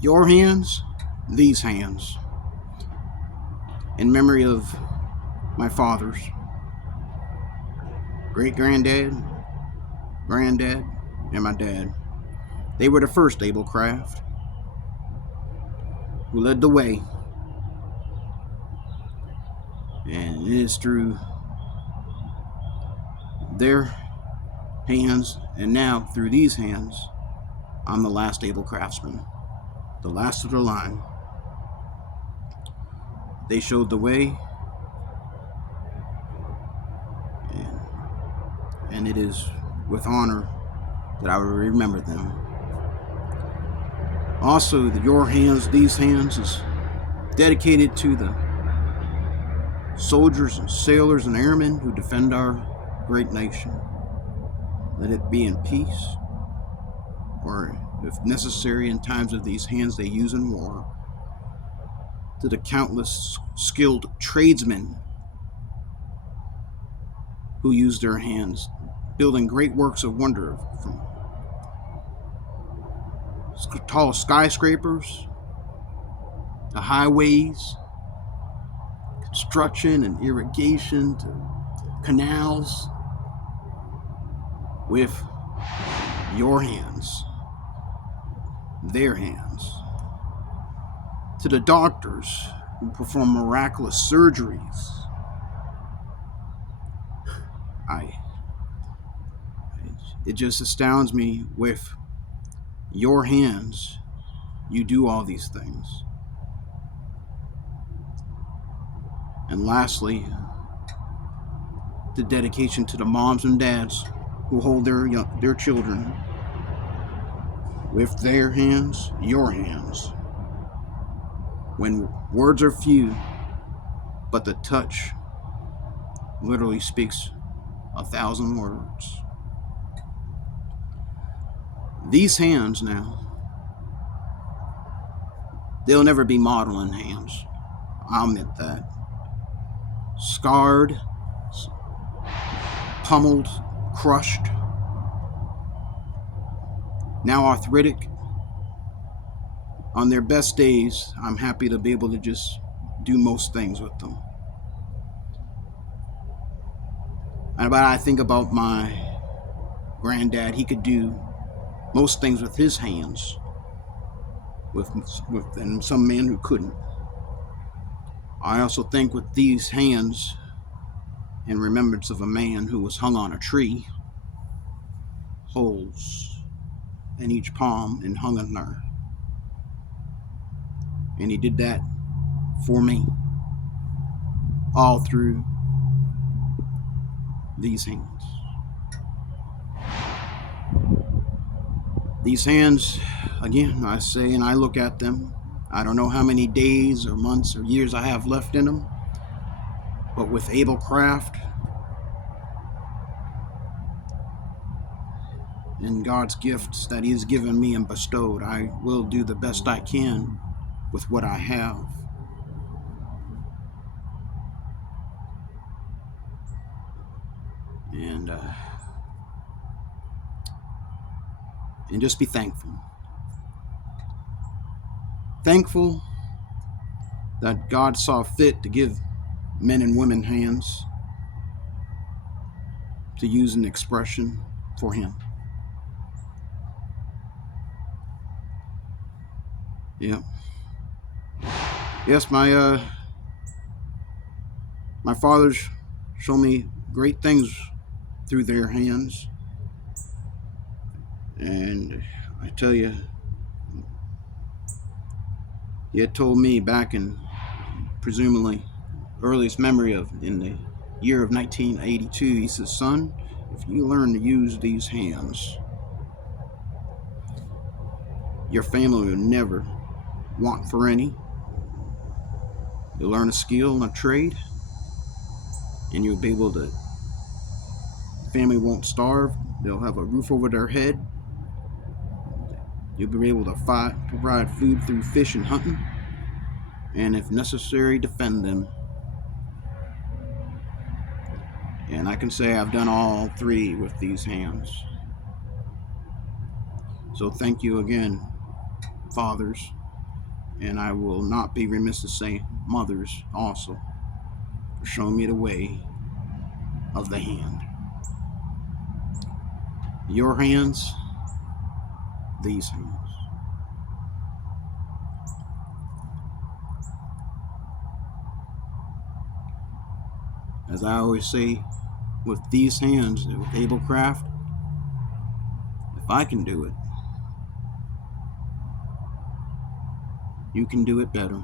Your hands, these hands, in memory of my fathers, great granddad, granddad, and my dad. They were the first able craft who led the way, and it is through their hands, and now through these hands, I'm the last able craftsman, the last of the line. They showed the way, and it is with honor that I will remember them. Also, your hands, these hands, is dedicated to the soldiers and sailors and airmen who defend our great nation. Let it be in peace, or if necessary in times of these hands they use in war. To the countless skilled tradesmen who use their hands, building great works of wonder, from tall skyscrapers to highways, construction and irrigation to canals, with your hands, their hands. To the doctors who perform miraculous surgeries, it just astounds me. With your hands, you do all these things. And lastly, the dedication to the moms and dads who hold their children with their hands, your hands. When words are few, but the touch literally speaks 1,000 words. These hands now, they'll never be modeling hands. I'll admit that. Scarred, pummeled, crushed, now arthritic. On their best days, I'm happy to be able to just do most things with them. And I think about my granddad, he could do most things with his hands, and some men who couldn't. I also think with these hands, in remembrance of a man who was hung on a tree, holes in each palm and hung in there. And he did that for me, all through these hands. These hands, again, I say, and I look at them. I don't know how many days or months or years I have left in them, but with able craft and God's gifts that He has given me and bestowed, I will do the best I can with what I have. And just be thankful. Thankful that God saw fit to give men and women hands to use an expression for Him. Yeah. Yes, my fathers show me great things through their hands. And I tell you, he had told me back in presumably earliest memory of in the year of 1982, he says, son, if you learn to use these hands, your family will never want for any. You'll learn a skill and a trade, and you'll be able to, family won't starve, they'll have a roof over their head, you'll be able to provide food through fish and hunting, and if necessary, defend them. And I can say I've done all three with these hands. So thank you again, fathers, And I will not be remiss to say mothers also, for showing me the way of the hand. Your hands, these hands. As I always say, with these hands, with Abelcraft, if I can do it, you can do it better.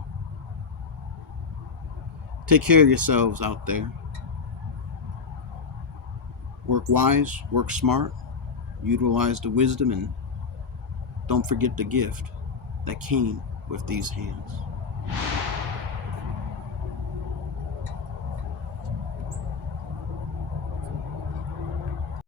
Take care of yourselves out there. Work wise, work smart, utilize the wisdom, and don't forget the gift that came with these hands.